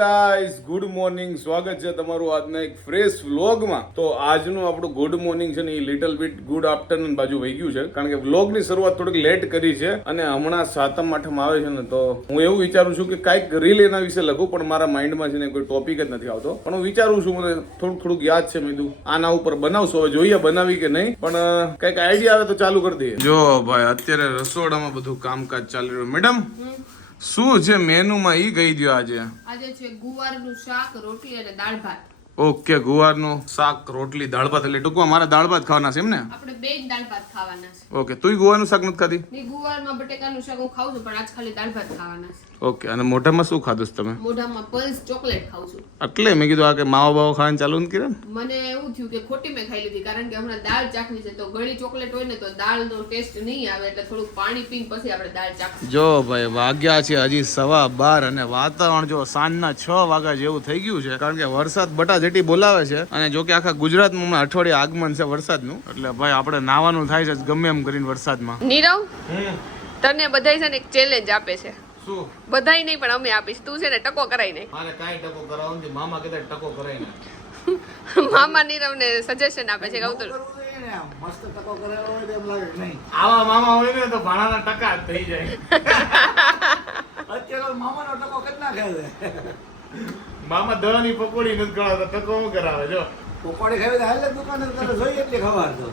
Guys good morning સ્વાગત છે તમારું આજના એક ફ્રેશ વ્લોગમાં તો આજનું આપણું ગુડ મોર્નિંગ છે ને a little bit good afternoon બાજુ વહી ગયું છે. કારણ કે વ્લોગની શરૂઆત થોડીક લેટ કરી છે અને હમણાં સાતમ આઠમ આવે છે ને તો હું એવું વિચારું છું કે કાંઈક રીલ એના વિશે લખું પણ મારા માઇન્ડમાં છે ને કોઈ ટોપિક જ નથી આવતો. પણ હું વિચારું છું મને થોડુંક થોડુંક યાદ છે મેં કીધું આના ઉપર બનાવશો હવે જોઈએ બનાવી કે નહીં. પણ કંઈક આઈડિયા આવે તો ચાલુ કરી દઈએ. જો ભાઈ અત્યારે રસોડામાં બધું કામકાજ ચાલી રહ્યું મેડમ? શું છે મેનુમાં ઈ કહી દો આજે? આજે છે ગુવારનું શાક રોટલી અને દાળ ભાત. ઓકે ગુવારનું શાક રોટલી દાળ ભાત. એટલે ટૂંકમાં મારે દાળ ભાત ખાવાના છે એમ ને? આપણે બે જ દાળ ભાત ખાવાના છે. ઓકે તુંય ગુવારનું શાક નથી ખાધી? ને ગુવારમાં બટેકાનું શાક હું ખાઉં છું પણ આજ ખાલી દાળ ભાત ખાવાના છે. ઓકે અને મોઢામાં શું ખાધું તમે? મોઢામાં પલ્સ ચોકલેટ ખાઉં છું. એટલે મેં કીધું આ કે માવા બાવા ખાવાનું ચાલુ નથી કર્યા મને એવું થયું કે ખોટી મેં ખાઈ લીધી કારણ કે હમણાં દાળ ચાખવી છે તો ગળી ચોકલેટ હોય ને તો દાળનો ટેસ્ટ નહીં આવે એટલે થોડું પાણી પીને પછી આપણે દાળ ચાખવી જો ભાઈ વાગ્યા છે હજી સવા બાર અને વાતાવરણ જો સાંજના છ વાગ્યા જેવું થઈ ગયું છે કારણ કે વરસાદ બટા જેટી બોલાવે છે. અને જો કે આખા ગુજરાતમાં હમણાં અઠવાડિયે આગમન છે વરસાદનું. એટલે ભાઈ આપણે નાવાનું થાય છે ગમે એમ કરીને વરસાદમાં. નીરવ તને બધાય છે ને એક ચેલેન્જ આપે છે. શું? બધાય નહીં પણ અમે આપીશ. તું છે ને ટકો કરાઈ નહીં મારે કાંઈ ટકો કરાવો નથી. મામા કહેતા ટકો કરાય ને મામા નીરવને સજેશન આપે છે કે આવતું ને. મસ્ત ટકો કરેલો હોય એમ લાગે નહીં. આવા મામા હોય ને તો ભાણાના ટકા થઈ જાય. અત્યારે મામાનો ટકો કેટલા ખાય છે. મામા દવાની પકોડી નથી કરાવતા તો કોણ કરાવે જો. પકોડી ખાવી તો હાલે જ દુકાને તારે જોઈએ એટલી ખબર તો.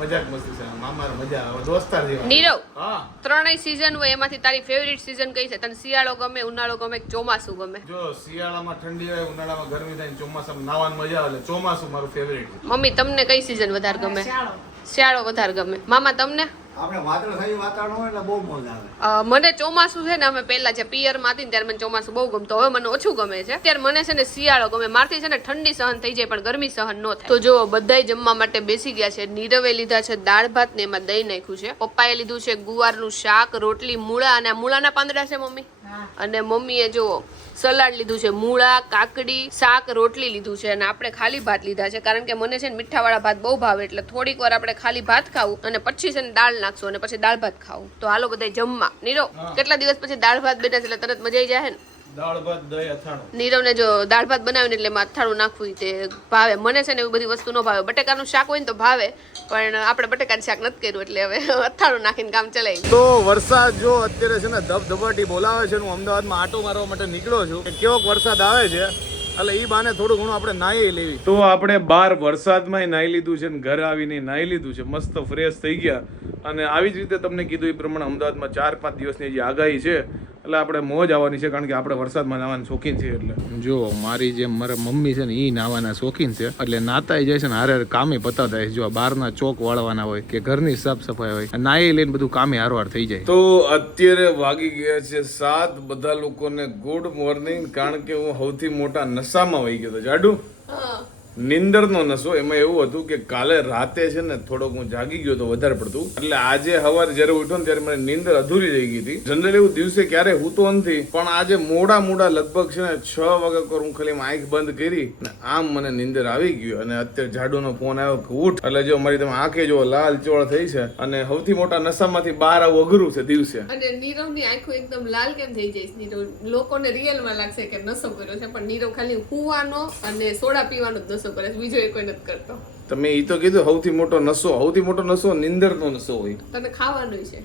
મજાક મસ્તી છે મામા મજા આવે દોસ્તાર જેવા. નીરવ હા. ત્રણેય સીઝન હોય એમાંથી તારી ફેવરિટ સીઝન કઈ છે? તને શિયાળો ગમે ઉનાળો ગમે ચોમાસું ગમે? જો શિયાળામાં ઠંડી હોય ઉનાળામાં ગરમી થાય ચોમાસામાં નાવાની મજા આવે એટલે ચોમાસું મારું ફેવરેટ મમ્મી તમને કઈ સીઝન વધારે ગમે? શિયાળો વધારે ગમે. મામા તમને? મને ચોમાસું છે ને અમે પહેલા જે પિયર હતી ને ત્યારે મને ચોમાસું બહુ ગમતો. હવે મને ઓછું ગમે છે. ત્યારે મને છે ને શિયાળો ગમે. મારથી છે ને ઠંડી સહન થઈ જાય પણ ગરમી સહન ન થાય. તો જો બધાય જમવા માટે બેસી ગયા છે. નીરવે લીધા છે દાળ ભાત ને એમાં દહીં નાખ્યું છે. પપ્પાએ લીધું છે ગુવારનું શાક રોટલી મૂળા અને મૂળાના પાંદડા છે મમ્મી? અને મમ્મીએ જો સલાડ લીધું છે મૂળા કાકડી શાક રોટલી લીધું છે અને આપણે ખાલી ભાત લીધા છે. કારણ કે મને છે ને મીઠાવાળા ભાત બહુ ભાવે એટલે થોડીક વાર આપણે ખાલી ભાત ખાવું અને પછી છે ને દાળ નાખશું અને પછી દાળ ભાત ખાવું. તો હાલો બધા જમવા. નીરો કેટલા દિવસ પછી દાળ ભાત બેઠા છે એટલે તરત મજા આવી જાય ને? દાળ ભાત દહીં અથાણું. નીરવને જો દાળ ભાત બનાવીને એટલે એમાં અથાણું નાખવું તે ભાવે. મને છે ને એવી બધી વસ્તુ ન ભાવે. બટેકાનું શાક હોય ને તો ભાવે પણ આપણે બટેકાનું શાક નથી કર્યું એટલે હવે અથાણું નાખીને કામ ચલાવી તો વરસાદ જો અત્યારે છે ને ધબધબાટી બોલાવે છે હું અમદાવાદમાં આટો મારવા માટે નીકળ્યો છું કે કેવોક વરસાદ આવે છે એટલે એ બાને થોડું ઘણું આપણે નાહી લેવી. તો આપણે બાર વરસાદમાં નાહી લીધું છે ને ઘરે આવીને નાહી લીધું છે. મસ્ત ફ્રેશ થઈ ગયા. અને આવી જ રીતે તમને કીધું એ પ્રમાણે અમદાવાદમાં ચાર પાંચ દિવસની જે આગાહી છે. એટલે આપણે મોજ આવવાની છે કારણ કે આપણે વરસાદમાં નાહવાના શોખીન છે એટલે. જો મારી જેમ મારા મમ્મી છે ને એ નાહવાના શોખીન છે. એટલે નાતાય જાય છે ને હારે કામે પતા થાય જો આ બહારના ચોક વાળવાના હોય કે ઘરની સાફ સફાઈ હોય નાહી લઈને બધું કામે હારવાર થઈ જાય. તો અત્યારે વાગી ગયા છે સાત. બધા લોકોને ગુડ મોર્નિંગ કારણ કે હું સૌથી મોટા નશામાં વહી ગયો હતો જાડુ? નિંદરનો નશો એમાં એવું હતું કે કાલે રાતે છે ને થોડોક હું જાગી ગયો હતો વધારે પડતું. એટલે આજે હવાર જ્યારે ઉઠ્યો ને ત્યારે મને નિંદર અધૂરી રહી ગઈ હતી. જનરલી એવું દિવસે ક્યારે હૂતો નથી, પણ આજે મોડા મોડા લગભગ છે ને છ વાગ્યા કર હું ખાલી આંખ બંધ કરી ને આમ મને નિંદર આવી ગયું અને અત્યારે જાડુનો ફોન આવ્યો કે ઉઠ. એટલે જો મારી તમે આંખે જો લાલ ચોળ થઈ છે અને સૌથી મોટા નશામાંથી બહાર આવું અઘરું છે દિવસે. અને નીરવની આંખો એકદમ લાલ કેમ થઈ જાય લોકોને લોકોને રિયલમાં લાગશે કે નશો કર્યો છે, પણ નીરવ ખાલી હુવાનો અને સોડા પીવાનો નશો કરે છે બીજો એ કોઈ નથી કરતો. તમે એ તો કીધું સૌથી મોટો નશો સૌથી મોટો નશો નિંદરનો નશો હોય. તને ખાવાનું છે.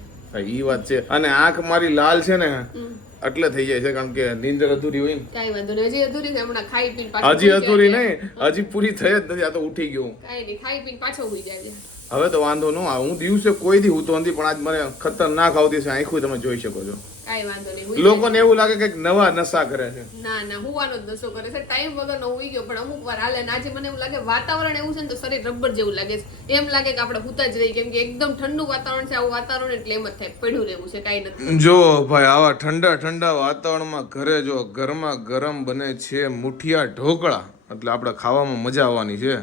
ઈ વાત છે. અને આંખ મારી લાલ છે ને એટલે થઈ જાય છે કારણ કે નીંદર અધૂરી હોય ને કાંઈ વાંધો નહીં. હજી અધૂરી છે હમણાં ખાઈ પીને હજી અધૂરી નહીં હજી પૂરી થઈ જ નથી આ તો ઉઠી ગયો હું. નહીં ખાઈ પીને પાછો ઉઈ જાય. હવે તો વાંધો ન આવે. હું દિવસે કોઈ દી હું તો નથી પણ આજ મને ખતરનાક આવતી છે. આંખું તમે જોઈ શકો છો. કાંઈ વાંધો નહીં. લોકોને એવું લાગે કે નવા નશા કરે છે. ના ના હુવાનો જ નશો કરે છે. ટાઈમ વગર ન ઊંઘી ગયો પણ અમુક વાર હાલે ને આજે મને એવું લાગે વાતાવરણ એવું છે ને તો શરીર રબર જેવું લાગે છે. એમ લાગે કે આપણે હુતા જ રહી કેમ કે એકદમ ઠંડુ વાતાવરણ છે. આવું વાતાવરણ એટલે એમ જ થાય. પડ્યું રહેવું છે કાઈ નથી. જો ભાઈ આવા ઠંડા ઠંડા વાતાવરણમાં ઘરે જો ગરમા ગરમ બને છે મુઠિયા ઢોકળા. એટલે આપણે ખાવામાં મજા આવવાની છે.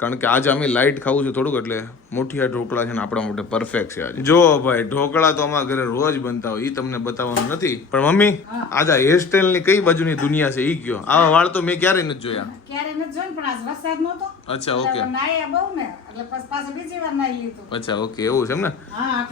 કારણ કે આજે અમે લાઇટ ખાવું છે થોડુંક એટલે મુઠિયા ઢોકળા છે ને આપણા માટે પરફેક્ટ છે આજે. જો ભાઈ ઢોકળા તો અમારા ઘરે રોજ બનતા હોય એ તમને બતાવવાનું નથી. પણ મમ્મી આજે હેરસ્ટાઈલની કઈ બાજુની દુનિયા છે? ઈ કયો. આવા વાળ તો મેં ક્યારેય નથી જોયા. ક્યારે નથી જોયું પણ આજ વરસાદ નહોતો. અચ્છા ઓકે નાયા બહુ ને એટલે પાછું બીજી વાર નાઈ લીધું. અચ્છા ઓકે એવું છે એમ ને?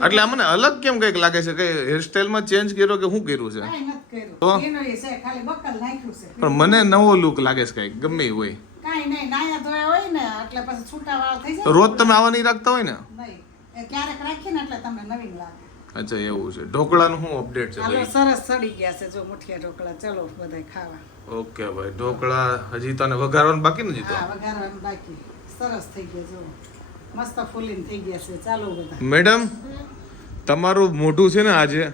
એટલે મને અલગ કેમ કંઈક લાગે છે? કે હેરસ્ટાઈલમાં ચેન્જ કર્યો કે શું કર્યું છે? કાંઈ નથી તો? કર્યું એનો એ છે ખાલી બકલ નાખ્યું છે. પણ મને નવો લુક લાગે છે કંઈક ગમે એ હોય. કાંઈ નહીં નાયા ધોયા હોય ને એટલે પછી છૂટા વાળ થઈ જાય. રોજ તમે આવા નહીં રાખતા હોય ને? નહીં એ ક્યારેક રાખીએ ને એટલે તમને નવીન લાગે. અચ્છા એવું છે. ઢોકળાનું શું અપડેટ છે ભાઈ? સરસ સડી ગયા છે જો મુઠિયા ઢોકળા. ચલો બધાય ખાવા. ઓકે ભાઈ ઢોકળા હજી તો વઘારવાનું બાકી નથી તો? વઘારવાનું બાકી. સરસ થઈ ગયા જો. મસ્ત ફૂલીને થઈ ગયા છે. ચાલો બધા મેડમ તમારું મોઢું છે ને આજે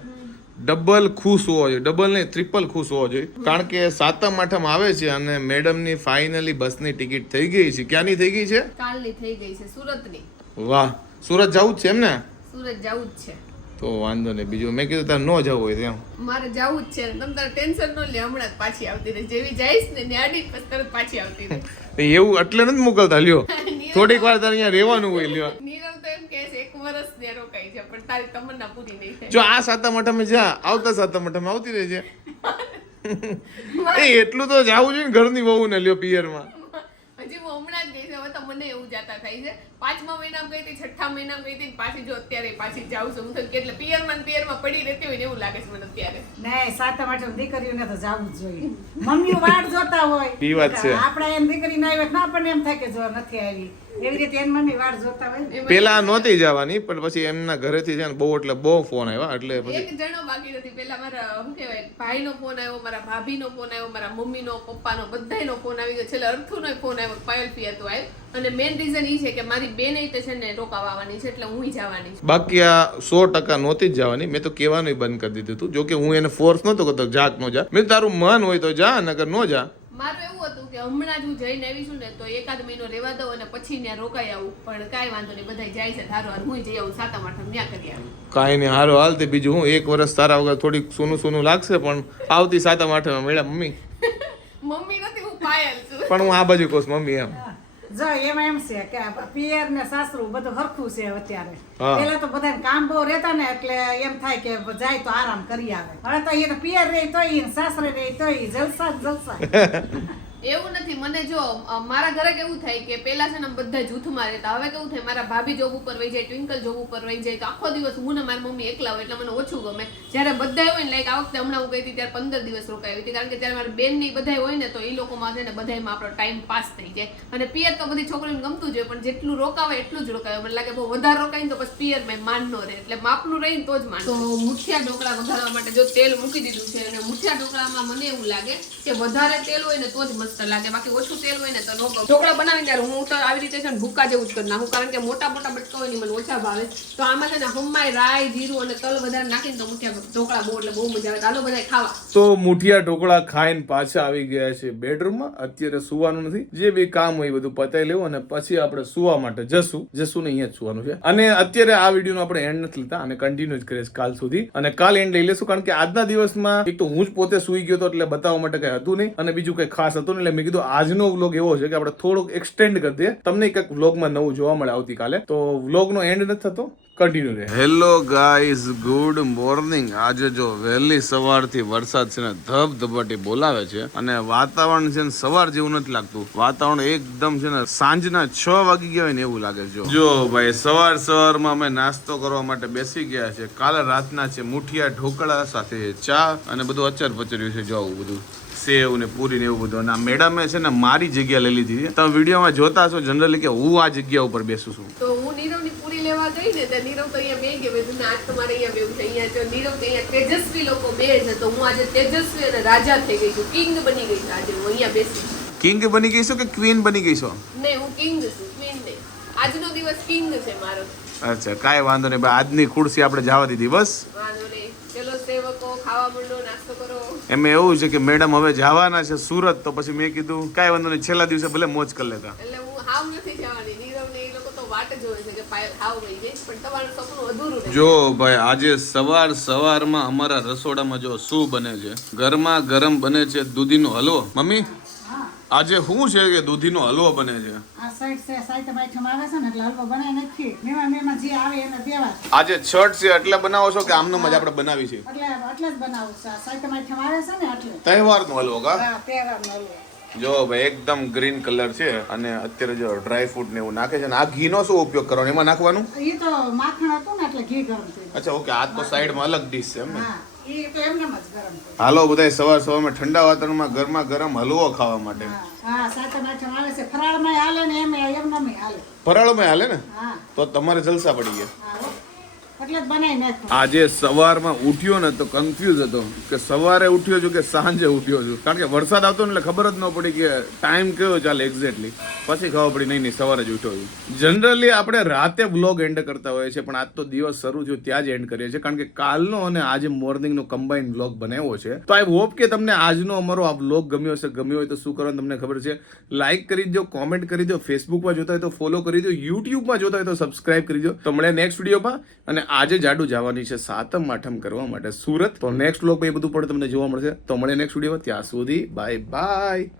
ડબલ ખુશ હોવો જોઈએ. ડબલ નહીં ટ્રિપલ ખુશ હોવો જોઈએ. કારણ કે સાતમ આઠમ આવે છે અને મેડમની ફાઇનલી બસની ટિકિટ થઈ ગઈ છે. ક્યાંની થઈ ગઈ છે? કાલની થઈ ગઈ છે સુરતની. વાહ. સુરત જવું જ છે એમ ને? સુરત જવું જ છે. તો વાંધો નહીં. બીજું મેં કીધું તારે ન જવું હોય તેમ મારે જવું જ છે તમે તારે ટેન્શન ન લે હમણાં પાછી આવતી રહે. જેવી જઈશ ને ન્યાડી તરત પાછી આવતી રહે. એવું એટલે નથી મોકલતા લ્યો. થોડીક વાર તારે અહીંયા રહેવાનું હોય લ્યો. નીરવ તો એમ કહે છે એક વર્ષ ને રોકાઈ છે પણ તારી તમન્ના પૂરી નહીં થાય. જો આ સાતમ આઠમે જા આવતા સાતમ આઠમે આવતી રહેજે એ એટલું તો જાવું જોઈએ ને ઘરની વહુ ને લ્યો પિયરમાં. હજી હું હમણાં જ ગઈ છે હવે તો મને એવું જાતા થાય છે. પાંચમા મહિનામાં ગઈ હતી છઠ્ઠા મહિનામાં ગઈ હતી પાછી જો અત્યારે પાછી જાઉં છું. હું તો એટલે પિયરમાં ને પિયરમાં પડી રહેતી હોય ને એવું લાગે છે મને અત્યારે. નહીં સાતમ આઠમ દીકરીઓને તો જાવું જ જોઈએ. મમ્મી વાટ જોતા હોય. વાત છે. આપણે એમ દીકરી ના આવે ના આપણને એમ થાય કે જો નથી આવી. એવી રીતે એની મમ્મી વાટ જોતા હોય ને. પેલા નહોતી જવાની પણ પછી એમના ઘરેથી છે ને બહુ એટલે બહુ ફોન આવ્યા એટલે પછી એક જણો બાકી નથી. પેલા મારા શું કહેવાય ભાઈનો ફોન આવ્યો મારા ભાભીનો ફોન આવ્યો મારા મમ્મીનો પપ્પાનો બધાયનો ફોન આવી ગયો. છેલ્લે અર્થુનો ફોન આવ્યો પાયલ પિયા તો આવ્યો. અને મેઇન રીઝન એ છે કે મારી બેન તે છે ને રોકાવા આવવાની છે એટલે હું જવાની છું. બાકી આ સો ટકા નહોતી જ જવાની મેં તો કહેવાનું બંધ કરી દીધું હતું જો કે હું એને ફોર્સ નહોતો કરતો જાક નો જા. મેં તારું મન હોય તો જા નકર નો જા. મારું એવું હતું કે હમણાં જ હું જઈને આવી છું ને તો એકાદ મહિનો રહેવા દઉં અને પછી ત્યાં રોકાઈ આવું. પણ કાંઈ વાંધો નહીં બધા જાય છે ધારો હાર હું જઈ આવું સાતમ આઠમ ત્યાં કરી આવું. કાંઈ નહીં હારો હાલ તે બીજું હું એક વર્ષ તારા વગર થોડીક સોનું સોનું લાગશે પણ આવતી સાતમ આઠમ મેળા મમ્મી. મમ્મી નથી હું પાયલ છું. પણ હું આ બાજુ કહું મમ્મી એમ. જો એમાં એમ છે કે પિયર ને સાસરું બધું હરખું છે અત્યારે. પેલા તો બધા કામ બહુ રહેતા ને એટલે એમ થાય કે જાય તો આરામ કરી આવે. હવે તો એ તો પિયર રહી તોય ઈ સાસરે રહી તોય ઈ જલસા જલસા. એવું નથી. મને જો મારા ઘરે કેવું થાય કે પેલા છે ને બધા જૂથમાં રહેતા હવે કેવું થાય મારા ભાભી જોબ ઉપર વહી જાય ટ્વિંકલ જોબ ઉપર વહી જાય તો આખો દિવસ હું ને મારી મમ્મી એકલા હોય એટલે મને ઓછું ગમે. જ્યારે બધા હોય ને લાઈક આ વખતે હમણાં હું ગઈ હતી ત્યારે પંદર દિવસ રોકાઈ હતી કારણ કે ત્યારે મારી બેનની બધા હોય ને તો એ લોકોમાં છે ને બધામાં આપણો ટાઈમ પાસ થઈ જાય. અને પિયર તો બધી છોકરીઓને ગમતું જ હોય પણ જેટલું રોકાવે એટલું જ રોકાવે મને લાગે બહુ વધારે રોકાય ને તો પછી પિયરમાં માન નો રહે. એટલે માપનું રહીને તો જ માન તો મુઠિયા ઢોકળા વધારવા માટે જો તેલ મૂકી દીધું છે અને મુઠિયા ઢોકળામાં મને એવું લાગે કે વધારે તેલ હોય ને તો જ મસ્ત લાગે. બાકી ઓછું તેલ હોય ને તો નો ઢોકળા બનાવીને ત્યારે હું તો આવી રીતે છે ને ભૂકા જેવું જ કરી નાખું. કારણ કે મોટા મોટા બટકા હોય ને મને ઓછા ભાવે. તો આમાં છે ને હમાય રાય જીરું અને તલ વધારે નાખીને તો મુઠિયા ઢોકળા બહુ એટલે બહુ મજા આવે. ચાલો બધા ખાવા. તો મુઠિયા ઢોકળા ખાઈને પાછા આવી ગયા છે બેડરૂમમાં અત્યારે સુવાનું નથી. જે બી કામ હોય એ બધું પતાઈ લેવું અને પછી આપણે સુવા માટે જશું. જશું ને અહીંયા જ સુવાનું છે. અને અત્યારે આ વિડીયોનો આપણે એન્ડ નથી લેતા અને કન્ટિન્યુ જ કરીશ કાલ સુધી. અને કાલ એન્ડ લઈ લેશું. કારણ કે આજના દિવસમાં એક તો હું જ પોતે સુઈ ગયો હતો એટલે બતાવવા માટે કઈ હતું નહીં. અને બીજું કઈ ખાસ હતું નહીં એટલે મેં કીધું આજનો વ્લોગ એવો છે કે આપણે થોડોક એક્સટેન્ડ કરી દઈએ. તમને કંઈક વ્લોગમાં નવું જોવા મળે આવતીકાલે. તો વ્લોગનો એન્ડ નથી થતો કન્ટિન્યુ રહે. હેલો ગાઈઝ ગુડ મોર્નિંગ આજે જો વહેલી સવારથી વરસાદ છે ને ધબધબાટી બોલાવે છે અને વાતાવરણ છે ને સવાર જેવું નથી લાગતું. વાતાવરણ એકદમ છે ને સાંજના છ વાગી ગયા હોય ને એવું લાગે છે. જો. ભાઈ, સવાર સવારમાં અમે નાસ્તો કરવા માટે બેસી ગયા છે. કાલે રાતના છે મુઠિયા ઢોકળા સાથે ચા અને બધું અચર પચર્યું છે. જો આવું બધું. સેવ ને પૂરી ને એવું બધું. અને આ મેડમે છે ને મારી જગ્યા લઈ લીધી છે. તમે વિડીયોમાં જોતા હશો જનરલી કે હું આ જગ્યા ઉપર બેસું છું. તો હું નીરવની પૂરી લેવા ગઈ ને ત્યાં નીરવ તો અહીંયા બે ગયો. બધું આજ તમારે અહીંયા બેવું છે. અહીંયા જો નીરવ તો અહીંયા તેજસ્વી લોકો બે છે. તો હું આજે તેજસ્વી અને રાજા થઈ ગઈ છું. કિંગ બની ગઈ છું. આજે હું અહીંયા બેસી કિંગ બની ગઈ છો કે ક્વીન બની ગઈ છો? નહીં હું કિંગ છું. ક્વીન નહીં. આજનો દિવસ કિંગ છે મારો. અચ્છા કાંઈ વાંધો નહીં. આજની ખુરશી આપણે જવા દીધી. બસ? ખાવા માંડો નાસ્તો કરો. એમાં એવું છે કે મેડમ હવે જવાના છે સુરત તો પછી મેં કીધું કાંઈ વાંધો નહીં છેલ્લા દિવસે ભલે મોજ કરી લેતા. એટલે હું હાવ નથી જવાની. નીરવ ને એ લોકો તો વાટ જોવે છે કે હાવ વહી જાય પણ તમારું સપનું અધૂરું જો ભાઈ આજે સવાર સવારમાં અમારા રસોડામાં જો શું બને છે? ગરમા ગરમ બને છે દૂધીનો હલવો. મમ્મી? આજે શું છે કે દૂધીનો હલવો બને છે? ને. આજે છઠ છે એટલે બનાવો છો કે આમનો જ આપણે બનાવી છે? તહેવાર ને હલવો કા? જો ભાઈ એકદમ ગ્રીન કલર છે અને અત્યારે જો ડ્રાય ફ્રૂટ ને એવું નાખે છે ને આ ઘીનો શું ઉપયોગ કરવાનો? એમાં નાખવાનું? એ તો માખણ હતું ને એટલે ઘી ગરમ અચ્છા ઓકે આ તો સાઈડમાં અલગ ડીશ છે એમ ને? હાલો બધા સવાર સવારમાં ઠંડા વાતાવરણમાં ગરમા ગરમ હલવો ખાવા માટે. ફરાળમાં હાલે ને તો તમારે જલસા પડી ગયા. આજે સવારમાં ઉઠ્યો ને તો કન્ફ્યુઝ હતો કે સવારે ઉઠ્યો છું કે સાંજે ઉઠ્યો છું. કારણ કે વરસાદ આવતો ને એટલે ખબર જ ન પડી કે ટાઈમ કયો ચાલે એક્ઝેક્ટલી પછી ખબર પડી, નહીં નહીં, સવારે જ ઉઠ્યો છું. જનરલી આપણે રાતે બ્લોગ એન્ડ કરતા હોઈએ છીએ, પણ આજ તો દિવસ શરૂ થયો, ત્યાં જ એન્ડ કરીએ છીએ. કારણ કે કાલનો અને આજે મોર્નિંગનો કમ્બાઈન બ્લોગ બનાવ્યો છે. તો આઈ હોપ કે તમને આજનો અમારો આ બ્લોગ ગમ્યો હશે. ગમ્યો હોય તો શું કરવાનું તમને ખબર છે? લાઈક કરી દો કોમેન્ટ કરી દો. ફેસબુકમાં જોતા હોય તો ફોલો કરી દો. યુટ્યુબમાં જોતા હોય તો સબસ્ક્રાઇબ કરી દો. તો મળે નેક્સ્ટ વિડીયોમાં અને આજે જાડુ જવાની છે સાતમ આઠમ કરવા માટે. સુરત, તો નેક્સ્ટ બ્લોગ એ બધું પણ તમને જોવા મળશે. તો મળે નેક્સ્ટ વીડિયો ત્યાં સુધી બાય બાય